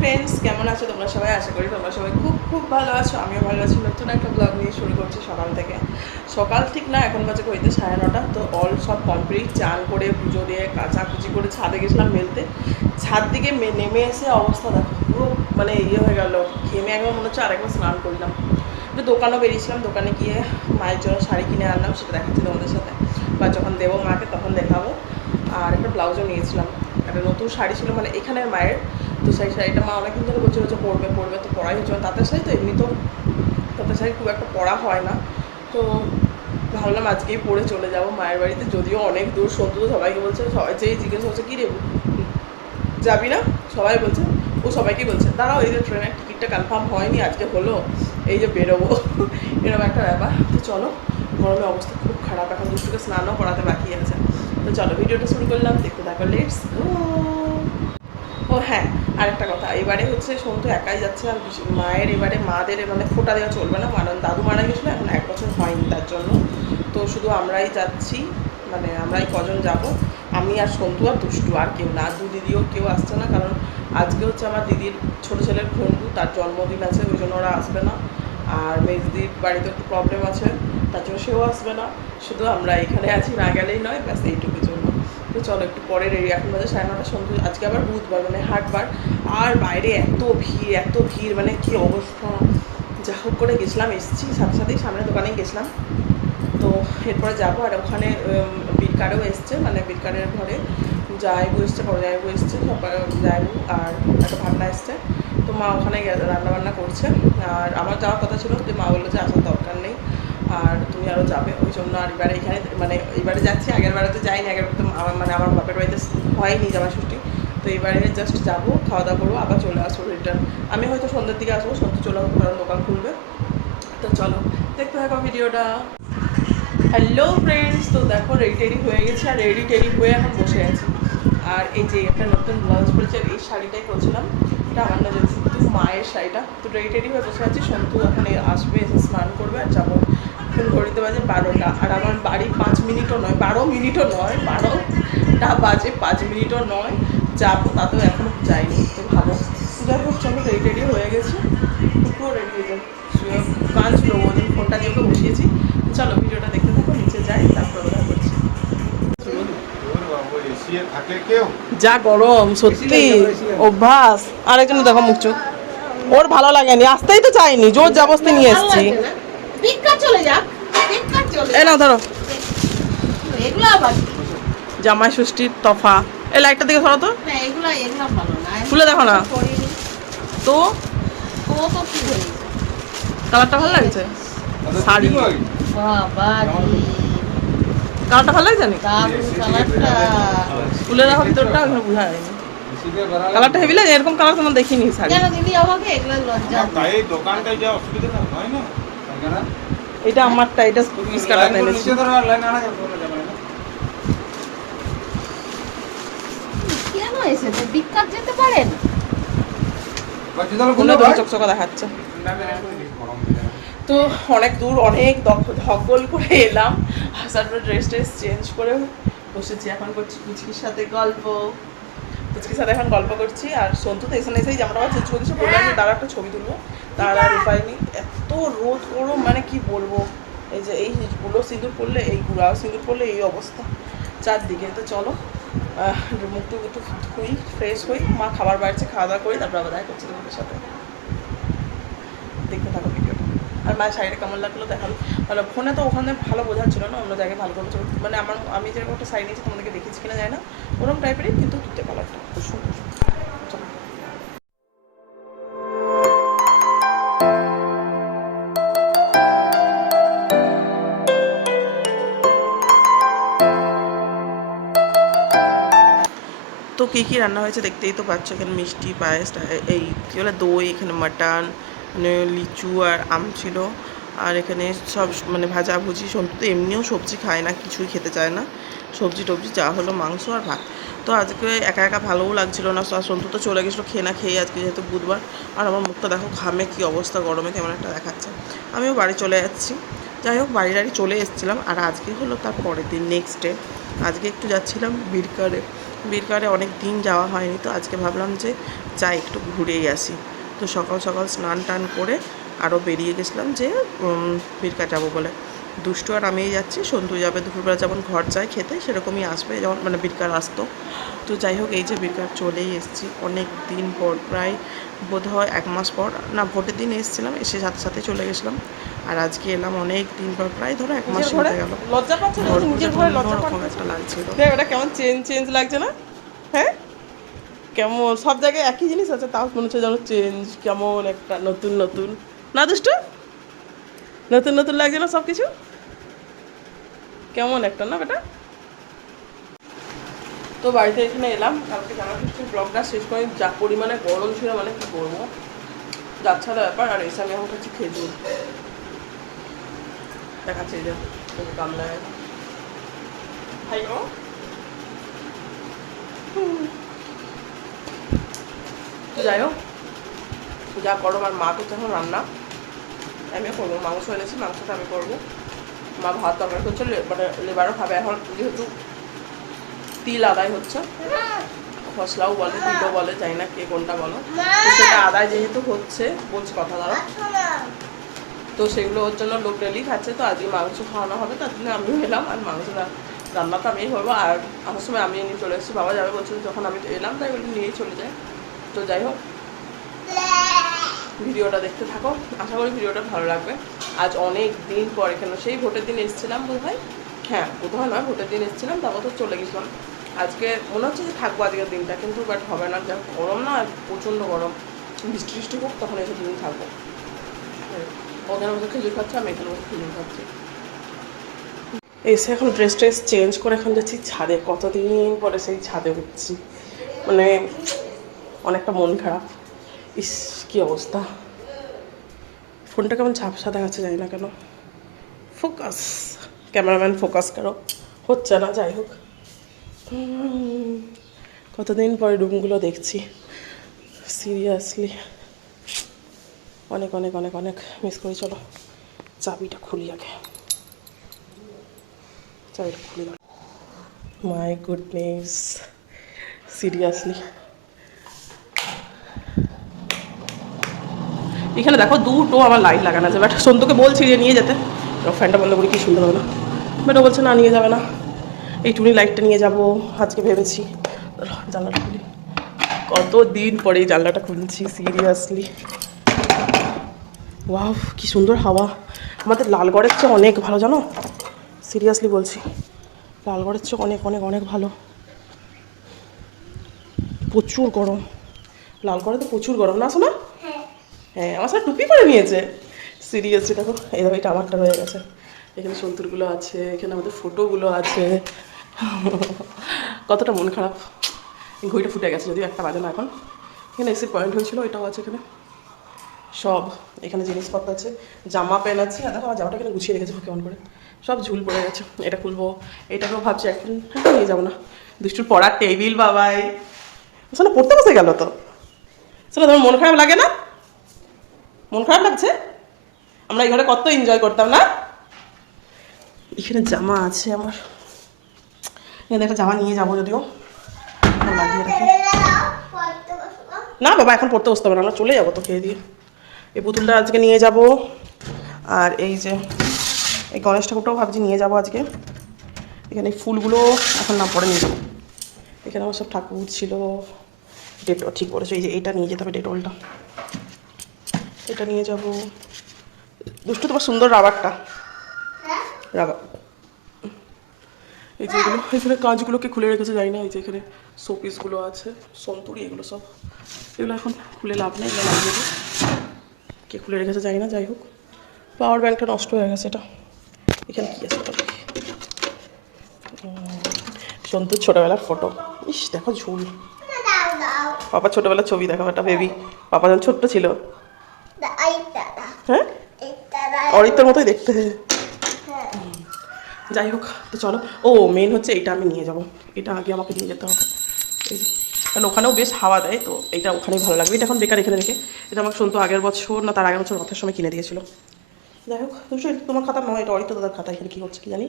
Friends কেমন আছো তোমরা সবাই? আশা করি তোমরা সবাই খুব খুব ভালো আছো। আমিও ভালো আছি। নতুন একটা ব্লগ নিয়ে শুরু করছি সকাল থেকে। সকাল ঠিক না, এখন বাজে হইতে সাড়ে নটা। তো অল সব কমপ্লিট চান করে, পুজো দিয়ে কাচাকুচি করে ছাদে গেছিলাম মেলতে। ছাদ দিকে নেমে এসে অবস্থা দেখো, পুরো মানে ইয়ে হয়ে গেল। ঘেমে একবার মনে হচ্ছে আরেকবার স্নান করলাম। একটু দোকানও বেরিয়েছিলাম, দোকানে গিয়ে মায়ের জন্য শাড়ি কিনে আনলাম, সেটা দেখাচ্ছি তোমাদের সাথে। বা যখন দেবো মাকে, তখন দেখাবো। আর একটা ব্লাউজও নিয়েছিলাম। একটা নতুন শাড়ি ছিল মানে এখানের মায়ের। তো সেই শাড়িটা মা অনেকদিন ধরে বলছিল যে পরবে পরবে, তো পরাই হচ্ছে। না তাঁতের শাড়ি তো এমনি তো তাঁতের শাড়ি খুব একটা পরা হয় না। তো ভাবলাম আজকেই পরে চলে যাব মায়ের বাড়িতে। যদিও অনেক দূর সন্তু তো সবাইকে বলছে, সবাই যেই জিজ্ঞেস হচ্ছে কী রে যাবি না? সবাই বলছে, ও সবাইকেই বলছে, দাঁড়াও, এই যে ট্রেনের টিকিটটা কনফার্ম হয়নি, আজকে হলো, এই যে বেরোবো। এরকম একটা ব্যাপার। তো চলো গরমের অবস্থা খুব খারাপ। এখন দুষ্টুকে স্নানও করাতে বাকি আছে। তো চলো, ভিডিওটা শুরু করলাম। দেখতে থাকো লেটস ও হ্যাঁ আরেকটা কথা। এবারে হচ্ছে সন্তু একাই যাচ্ছে আর মায়ের এবারে মাদের মানে ফোটা দেওয়া চলবে না। কারণ দাদু মারা গেছিল এখন এক বছর হয়নি তার জন্য। তো শুধু আমরাই যাচ্ছি মানে আমরাই কজন যাব। আমি আর সন্তু আর দুষ্টু, আর কেউ না। দু দিদিও কেউ আসছে না, কারণ আজকে হচ্ছে আমার দিদির ছোটো ছেলের বন্ধু, তার জন্মদিন আছে, ওই জন্য ওরা আসবে না। আর মেজদির বাড়িতে একটু প্রবলেম আছে, তার জন্য সেও আসবে না। শুধু আমরা এখানে আছি, না গেলেই নয়, ব্যাস এইটুকুর জন্য। তো চলো একটু পরে রেডি এখন বাজে সাড়ে নটা সন্ধ্যে আজকে আবার বুধবার মানে হাটবার। আর বাইরে এত ভিড় এত ভিড় মানে কি অবস্থা। যা হোক করে গেছিলাম, এসেছি সাথে সাথেই সামনে দোকানেই গেছিলাম। তো এরপরে যাব, আর ওখানে বিরকারেও এসছে মানে বিরকারের ঘরে। জায়বু এসছে বড় জায়বু এসছে সবাই জায়বু আর একটা ভাবনা এসছে। তো মা ওখানে রান্না বান্না করছে। আর আমার যাওয়ার কথা ছিল যে মা বলল যে আসার দরকার নেই, আর তুমি আরও যাবে। ওই জন্য আর এবারে এখানে মানে এবারে যাচ্ছি, আগের বারে তো যাইনি, আগের তো আমার মানে আমার বাপের বাড়িতে হয়নি জামা ষষ্ঠী তো এবারে জাস্ট যাব খাওয়া দাওয়া করব, আবার চলে আসব রিটার্ন আমি হয়তো সন্ধ্যের দিকে আসব সন্ধ্যে চলে আসব, কারণ দোকান খুলবে। তো চলো, দেখতে থাকো ভিডিওটা। হ্যালো ফ্রেন্ডস তো দেখো রেডি টেডি হয়ে গেছে, আর রেডি টেডি হয়ে এখন বসে আছি। আর এই যে একটা নতুন ব্লাউজ পরেছে, এই শাড়িটাই করছিলাম এটা আমার না যেহেতু মায়ের শাড়িটা তো রেডি টেডি হয়ে বসে আছি। সন্তু এই আসবে, এসে স্নান করবে আর যাব। এখন ঘড়িতে বাজে বারোটা। আর আমার বাড়ি পাঁচ মিনিটও নয়, বারো মিনিটও নয় বারোটা বাজে পাঁচ মিনিটও নয়। যাব তাতেও এখনও যাইনি, তো ভালো যাই হোক, চলো, রেডি টেডি হয়ে গেছে। একটুও রেডি হয়ে যায় কাজ ছিল ফোনটা দিয়ে বসিয়েছি। চলো, ভিডিওটা দেখতে থাকো, নিচে যাই, তারপর দেখা থাকে কেউ? যা গরম সত্যি। অভ্যাস। আরেকজন দেখো মুখ চোখ। ওর ভালো লাগেনি আসতেই তো চাইনি। জোর জবস্তি নিয়ে এসেছি। ভিক্ষা চলে যাক এ না ধরো? জামাই ষষ্ঠীর তফা। এই লাইটটা দিকে ধরো তো। না এগুলো এগুলো ভালো না। খুলে দেখো না। তো? কালারটা ভালো লাগছে? শাড়ি। বাবা কালারটা ভালো লাগছে নি দারুণ কালারটা ভিতরটা ওখানে বোঝা যায়নি। কালারটা হেভি লাগে? এরকম কালার তোমার দেখিনি শাড়ি। হয়? এটা আমারটা এটা পিস কাটাতে এনেছি। কেন এসেছে? ভিক্ষা যেতে পারেন। চকচকা দেখাচ্ছে। তো অনেক দূর অনেক ধকল করে এলাম। আসার পর ড্রেস ট্রেস চেঞ্জ করে বসেছি। এখন করছি পুচকির সাথে গল্প। পুচকির সাথে এখন গল্প করছি। আর সন্তু তো এখানে এসেই জামাটা চেঞ্জ করে দিচ্ছে বললাম যে তারা একটা ছবি তুলবো। তার আর উপায় নেই। এত রোদ গরম মানে কি বলব? এই যে এই গুলো সিঁদুর পড়লে এই গুঁড়া সিঁদুর পড়লে এই অবস্থা। চারদিকে। তো চলো মুখ টুক একটু ধুই ফ্রেশ হই। মা খাবার বাড়ছে খাওয়া দাওয়া করি তারপর আবার দেখা করছি তোমাদের সাথে। আর মায়ের শাড়িটা কেমন লাগল দেখাল ভালো, ফোনে তো ওখানে ভালো বোঝাচ্ছিল না, অন্য জায়গায় ভালো করে মানে আমার, আমি যেরকম একটা শাড়ি নিয়েছি, তোমাদেরকে দেখেছি কিনা যায় না। ওরকম টাইপেরই কিন্তু তুতে কালারটা খুব সুন্দর। তো কী কী রান্না হয়েছে দেখতেই তো পাচ্ছ, এখানে মিষ্টি, পায়েস, এই কী বলে, দই, এখানে মাটন মানে লিচু আর আম ছিল। আর এখানে সব মানে ভাজা ভুজি সন্তু তো এমনিও সবজি খায় না, কিছুই খেতে চায় না। সবজি টবজি যা হলো মাংস আর ভাত। তো আজকে একা একা ভালোও লাগছিল না। সন্তু তো চলে গেছিল খেয়ে না খেয়ে আজকে যেহেতু বুধবার। আর আমার মুখটা দেখো ঘামে কী অবস্থা, গরমে কেমন একটা দেখাচ্ছে। আমিও বাড়ি চলে যাচ্ছি। যাই হোক, বাড়ি বাড়ি চলে এসেছিলাম। আর আজকে হলো তার পরের দিন নেক্সট ডে আজকে একটু যাচ্ছিলাম বিরকারে। বীরকারে অনেক দিন যাওয়া হয়নি। তো আজকে ভাবলাম যে যাই, একটু ঘুরেই আসি। তো সকাল সকাল স্নান টান করে আরও বেরিয়ে গেছিলাম যে বীরকা যাব বলে। দুষ্টু আর আমিই যাচ্ছি সন্তু যাবে দুপুরবেলা যেমন ঘর যায় খেতে সেরকমই আসবে যেমন মানে বীরকার আসতো। তো যাই হোক এই যে বীরকার চলেই এসেছি। অনেক দিন পর প্রায় বোধ হয় এক মাস পর না ভোটের দিন এসেছিলাম এসে সাথে সাথে চলে গেছিলাম। আর আজকে এলাম অনেক দিন পর প্রায় ধরো এক মাস হতে গেল। লজ্জা পাচ্ছে না নিজের ঘরে লজ্জা পাচ্ছে? একটা লাগছিল। দেখ ওটা কেমন চেঞ্জ চেঞ্জ লাগছে না? হ্যাঁ? কেমন? সব জায়গায় একই জিনিস আছে, তাও মনে হচ্ছে যেন চেঞ্জ কেমন একটা নতুন নতুন। না দুষ্টু? নতুন নতুন লাগছে না সব কিছু কেমন একটা না বেটা? তো বাড়িতে এখানে এলাম, কালকে জামা ষষ্ঠীর ব্লগটা শেষ করে যা পরিমাণে গরম ছিল মানে কি করব যাচ্ছে ব্যাপার, আর এসে আমি এখন খাচ্ছি খেজুর। দেখাচ্ছে এই যে গামলায় হাই ও যাই হোক যা গরম আর মা করছে এখন রান্না। আমিও করব, মাংস এনেছি, মাংসটা আমি করব। মা ভাত তরকারি করছে মানে লেবারও খাবে। এখন যেহেতু তিল আদায় হচ্ছে, খসলাও বলে, তিলও বলে, জানি না কে কোনটা বলো। সেটা আদায় যেহেতু হচ্ছে, বলছি কথা দ্বারা তো সেগুলো ওর জন্য লোক ডেলি খাচ্ছে, তো আজকে মাংস খাওয়ানো হবে, তার জন্য আমিও এলাম, আর মাংস রা- রান্না তো আমিই করব। আর আমার সময় আমি নিয়ে চলে এসেছি, বাবা যাবে বলছিল যখন আমি এলাম, তাই বলে নিয়েই চলে যায়। তো যাই হোক, ভিডিওটা দেখতে থাকো। আশা করি ভিডিওটা ভালো লাগবে। আজ অনেক দিন পর এখানে সেই ভোটের দিন এসেছিলাম বোধ হয়? হ্যাঁ বোধ হয় নয়, ভোটের দিন এসেছিলাম, তারপর তো চলে গেছিলাম। আজকে মনে হচ্ছে যে থাকব আজকের দিনটা, কিন্তু বাট হবে না। যা গরম না, প্রচণ্ড গরম। বৃষ্টি বৃষ্টি হোক, তখন এসে দিন থাকব। ওদের মধ্যে খেজুর খাচ্ছে, আমি এখানে বসে খেজুর খাচ্ছি। এসে এখন ড্রেস ট্রেস চেঞ্জ করে এখন যাচ্ছি ছাদে। কতদিন পরে সেই ছাদে উঠছি। মানে অনেকটা মন খারাপ। ইস, কি অবস্থা। ফোনটা কেমন ঝাপসা দেখাচ্ছে জানি না কেন। ফোকাস ক্যামেরাম্যান ফোকাস করো। হচ্ছে না, যাই হোক। কতদিন পরে রুমগুলো দেখছি। সিরিয়াসলি অনেক অনেক অনেক অনেক। মিস করি, চলো। চাবিটা খুলি আগে। চাবিটা খুলি মাই গুডনেস সিরিয়াসলি এখানে দেখো দুটো আমার লাইট লাগানো আছে। বাট সন্তুকে বলছি যে নিয়ে যেতে। ফ্যানটা বন্ধ করে কি সুন্দর হবে না। বাট ও বলছে, না, নিয়ে যাবে না। এই টুনি লাইটটা নিয়ে যাব, আজকে ভেবেছি। জানলাটা খুলি। কত দিন পরে এই জানলাটা খুলছি সিরিয়াসলি ওয়াও, কি সুন্দর হাওয়া। আমাদের লালগড়ের চেয়ে অনেক ভালো, জানো? সিরিয়াসলি বলছি। লালগড়ের চেয়ে অনেক অনেক অনেক ভালো। প্রচুর গরম। লালগড়ে তো প্রচুর গরম। না, শোনা? হ্যাঁ আমার সাথে টুপি পরে নিয়েছে। সিরিয়াসলি দেখো এই দেখো এটা আমারটা রয়ে গেছে। এখানে সন্তুরগুলো আছে, এখানে আমাদের ফটোগুলো আছে। কতটা মন খারাপ। ঘড়িটা ফুটে গেছে যদিও একটা বাজে না এখন। এখানে এসি পয়েন্ট হয়েছিল এটাও আছে এখানে। সব, এখানে জিনিসপত্র আছে, জামা, প্যান্ট আছে। আর দেখো, আমার জামাটা এখানে গুছিয়ে রেখেছে কেমন করে। সব ঝুল পড়ে গেছে, এটা খুলবো এটাকেও ভাবছি এখন হ্যাঁ নিয়ে যাব না। দুষ্টুর পড়ার টেবিল, বাবাই। শোনো পড়তে বসে গেল তো। শোনো তোমার মন খারাপ লাগে না? মন খারাপ লাগছে? আমরা এই ঘরে কত এনজয় করতাম না? এখানে জামা আছে আমার। এখানে একটা জামা নিয়ে যাব যদিও। এখানে লাগিয়ে রাখি। না বাবা এখন পড়তে বসতে হবে না আমরা চলে যাব তো খেয়ে দিয়ে এই পুতুলটা আজকে নিয়ে যাব। আর এই যে এই গণেশ ঠাকুরটাও ভাবছি নিয়ে যাব আজকে। এখানে এই ফুলগুলো এখন না পরে নিয়ে যাব এখানে আমার সব ঠাকুর ছিল। ডেটল ঠিক বলেছ এই যে এটা নিয়ে যেতে হবে ডেটলটা। এটা নিয়ে যাব। দুষ্টু, তোমার সুন্দর রাবারটা। রাবার এই যে এগুলো, এখানে কাঁচগুলোকে খুলে রেখেছে যাই না, এই যে এখানে শোপিসগুলো আছে, সন্তুরি, এগুলো সব। এগুলো এখন খুলে লাভ নেই, এগুলো লাগিয়ে কে খুলে রেখেছে যাই না, যাই হোক। পাওয়ার ব্যাংকটা নষ্ট হয়ে গেছে এটা। এখানে কী আছে? ওটা সন্তুর ছোটোবেলার ফটো ইস, দেখো ঝুল। পাপা ছোটোবেলার ছবি দেখো একটা বেবি পাপা যখন ছোট্ট ছিল হ্যাঁ? অরিত্তর মতোই দেখতে। যাই হোক তো চলো। ও মেন হচ্ছে এটা আমি নিয়ে যাব। এটা আগে আমাকে নিয়ে যেতে হবে। কারণ ওখানেও বেশ হাওয়া দেয় তো এটা ওখানেই ভালো লাগবে। এটা এখন বেকার এখানে রেখে। এটা আমাকে শুনতো আগের বছর না তার আগের বছর রথের সময় কিনে দিয়েছিল। যাই হোক দুশো তোমার খাতা নয় এটা অরিত্র দাদার খাতা এখানে কী হচ্ছে কি জানি।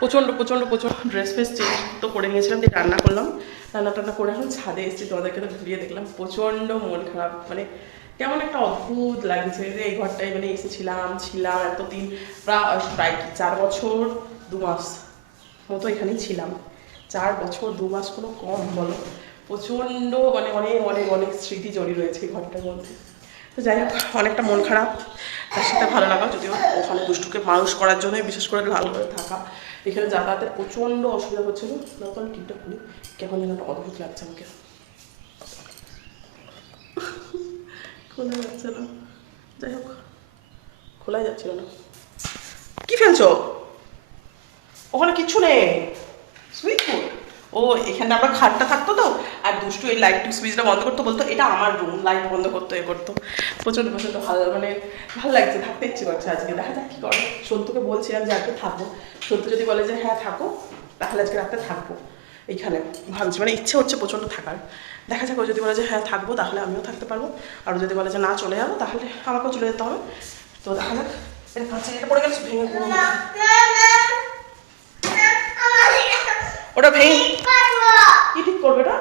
প্রচণ্ড প্রচণ্ড প্রচণ্ড ড্রেস ফ্রেস চেঞ্জ তো করে নিয়েছিলাম দিয়ে রান্না করলাম। রান্না টান্না করে এখন ছাদে এসেছি তোমাদেরকে তো ঘুরিয়ে দেখলাম। প্রচণ্ড মন খারাপ মানে কেমন একটা অদ্ভুত লাগছে যে এই ঘরটায় মানে এসেছিলাম, ছিলাম এতদিন, প্রায় প্রায় কি চার বছর? দু মাস মতো এখানেই ছিলাম। চার বছর, দু মাস কোনো কম বলো। প্রচণ্ড মানে অনেক অনেক অনেক স্মৃতি জড়িয়ে রয়েছে এই ঘরটার মধ্যে। তো যাই হোক, অনেকটা মন খারাপ। তার সাথে ভালো লাগা, যদিও ওখানে দুষ্টুকে মানুষ করার জন্যই বিশেষ করে লাল করে থাকা। এখানে যাতায়াতের প্রচণ্ড অসুবিধা হচ্ছিল তখন টিপটা খুলি। কেমন যেন অদ্ভুত লাগছে আমাকে। খোলা যাচ্ছে না। যাই হোক, খোলাই যাচ্ছিল না। কি ফেলছো? ওখানে কিচ্ছু নেই। সুইচ ও, এখানে আমরা খাটটা থাকতো তো, আর দুষ্টু এই লাইট সুইচটা বন্ধ করতো, বলতো, এটা আমার রুম লাইট বন্ধ করতো, এ করতো। প্রচণ্ড প্রচণ্ড ভালো মানে ভালো লাগছে, থাকতে ইচ্ছে করছে আজকে। দেখা যাক কী করে। সন্তুকে বলছিলাম যে আজকে থাকব। সন্তু যদি বলে যে হ্যাঁ থাকো, তাহলে আজকে রাতে থাকব। এইখানে ভাবছি মানে ইচ্ছে হচ্ছে প্রচণ্ড থাকার। দেখা যাক ও যদি বলে যে হ্যাঁ থাকব তাহলে আমিও থাকতে পারব। আর যদি বলে যে, না, চলে যাব, তাহলে আমাকেও চলে যেতে হবে। তো দেখা যাক। পড়ে গেছে ভেঙে ওটা ভেঙে ঠিক করবে না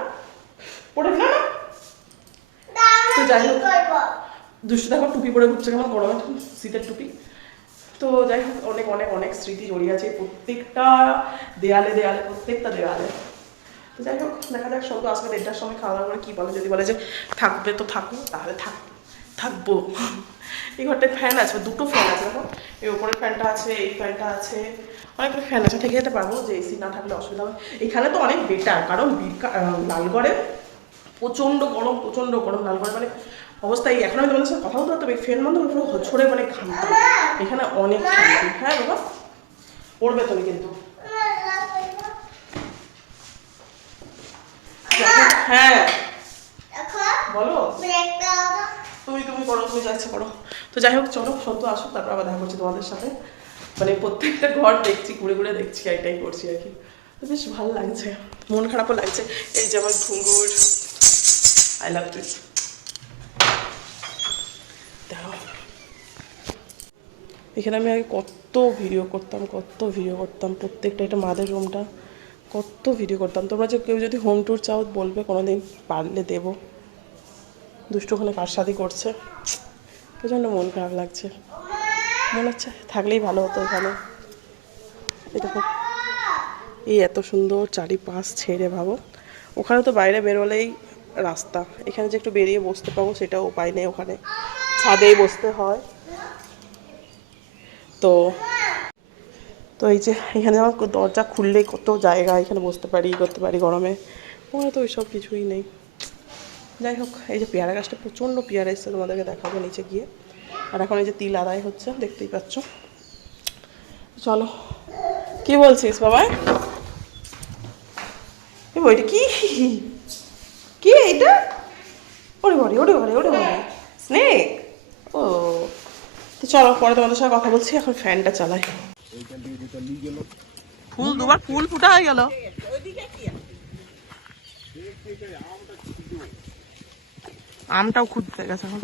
যাই হোক টুপি পরে ঘুরছে শীতের টুপি। তো যাই হোক, অনেক অনেক অনেক স্মৃতি জড়িয়ে আছে প্রত্যেকটা দেয়ালে দেয়ালে, প্রত্যেকটা দেয়ালে। যাই হোক, দেখা যাক সব আসবে দেড়টার সময়, খাওয়া দাওয়া করে কী বলে, যদি বলে যে থাকবে তো থাকব তাহলে থাক, থাকব। এই ঘরটায় ফ্যান আছে, দুটো ফ্যান আছে, দেখো। এই ওপরের ফ্যানটা আছে, এই ফ্যানটা আছে, অনেকগুলো ফ্যান আছে থেকে যেতে পারব, যে এসি না থাকলে অসুবিধা হবে। এখানে তো অনেক বেটার কারণ লালগড়ে প্রচণ্ড গরম প্রচণ্ড গরম। লালগড়ে মানে অবস্থা এই, এখন আমি তোমাদের সাথে কথা বলতে পারতাম এই ফ্যান বন্ধ পুরো হছড়ে মানে ঘামতাম এখানে অনেক হ্যাঁ বাবা? পড়বে তুমি কিন্তু। হ্যাঁ। বলো। তুমি তুমি করো তুমি যা ইচ্ছা করো। তো যাই হোক চলো সন্ত আসো তারপর আবার দেখা করছি তোমাদের সাথে। মানে প্রত্যেকটা ঘর দেখছি ঘুরে ঘুরে দেখছি এটাই করছি আর কি। তো বেশ ভালো লাগছে মন খারাপও লাগছে। এই যে আমার ঘুঙ্গুর আই লাভ দিস দেখো। এখানে আমি আগে কত ভিডিও করতাম কত ভিডিও করতাম প্রত্যেকটা এটা মাদের রুমটা কত ভিডিও করতাম। তোমরা যে কেউ যদি হোম ট্যুর চাও, বলবে কোনোদিন পারলে দেবো। দুষ্ট ওখানে কার সাথে করছে। প্রচণ্ড মন খারাপ লাগছে। মনে হচ্ছে থাকলেই ভালো হতো এই দেখো, এই এত সুন্দর চারিপাশ ছেড়ে ভাবো। ওখানে তো বাইরে বেরোলেই রাস্তা। এখানে যে একটু বেরিয়ে বসতে পাবো, সেটাও উপায় নেই ওখানে। ছাদেই বসতে হয়। তো তো এই যে এখানে আমার দরজা খুললে কত জায়গা, এখানে বসতে পারি, করতে পারি গরমে। ওখানে তো ওইসব কিছুই নেই। যাই হোক, এই যে পেয়ারা গাছটা প্রচণ্ড পেয়ারা এসছে তোমাদেরকে দেখাবো নিচে গিয়ে। আর এখন এই যে তিল আদায় হচ্ছে, দেখতেই পাচ্ছ। চলো, কি বলছিস বাবা? এ বইটা কি? কি এইটা? ওরে বাড়ি ওরে বাড়ি ওরে বাড়ি স্নেক? ও। তো চলো, পরে তোমাদের সাথে কথা বলছি, এখন ফ্যানটা চালাই। ফুল, দুবার ফুল ফুটা হয়ে গেল। আমটাও খুঁজতে গেছে এখন।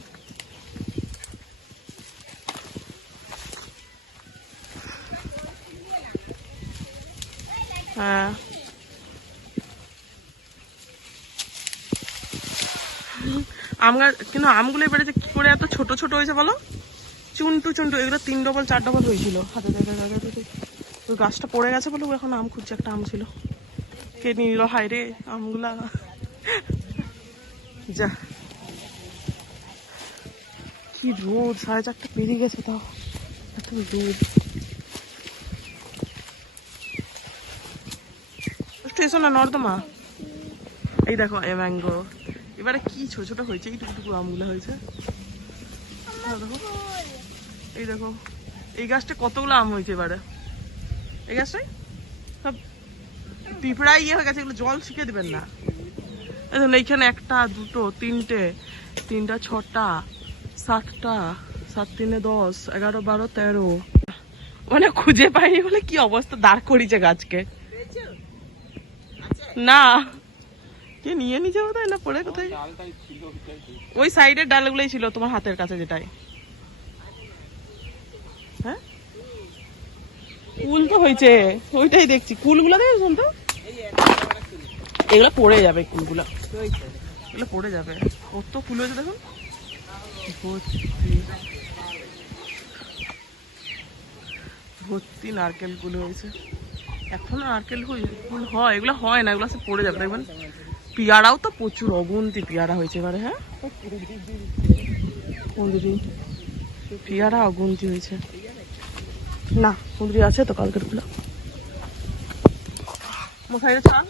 হ্যাঁ। কিন্তু করে এত ছোট ছোট হয়েছে বলো? চুনটু চুনটু, এগুলো তিন ডবল চার ডবল হয়েছিল। হাতে দেখা ওই গাছটা পড়ে গেছে বলে এখন আম খুঁজছে, একটা আম ছিল। কে নিল? হায় রে, আমগুলা। যা। কি রোদ, সাড়ে চারটে পেরিয়ে গেছে তাও। এত রোদ। এসো না নর্দমা এই দেখো, এ ম্যাঙ্গো। এবারে কি ছোট ছোট হয়েছে, এই টুকটুকু আমগুলো হয়েছে। দেখো, এই দেখো। এই গাছটা কতগুলো আম হয়েছে এবারে? পিঁপড়া ইয়ে হয়ে গেছে, এগুলো জল দিবেন না। এইখানে একটা, দুটো, তিনটে, তিনটা, ছটা, সাতটা, সাত তিনে দশ, এগারো, বারো, তেরো। মানে খুঁজে পাইনি বলে কি অবস্থা, দাঁড় করিয়েছে গাছকে। না। কে নিয়ে যাব তাই না, পড়ে কোথায়। ওই সাইডের ডালগুলোই ছিল, তোমার হাতের কাছে যেটাই। কুল তো হয়েছে। ওইটাই দেখছি। কুলগুলো দেখেছেন তো? এগুলো পড়ে যাবে কুলগুলো। এগুলো পড়ে যাবে। কত ফুল হয়েছে দেখুন। ভর্তি নারকেলগুলো হয়েছে। এখনও নারকেল ফুল হয়। এগুলো হয় না এগুলো পড়ে যাবে। দেখবেন পিয়ারাও তো প্রচুর অগুন্তি পিয়ারা হয়েছে এবারে হ্যাঁ? পিয়ারা অগুন্তি হয়েছে। না কুঁদরি আছে তো কালকেরগুলো। মশাইরে ছান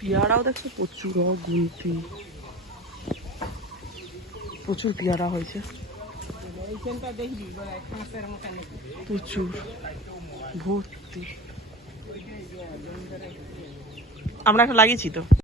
পিয়ারাও দেখছি প্রচুর অগুন্তি প্রচুর পেয়ারা হয়েছে। প্রচুর। ভর্তি। আমরা একটা লাগিয়েছি তো।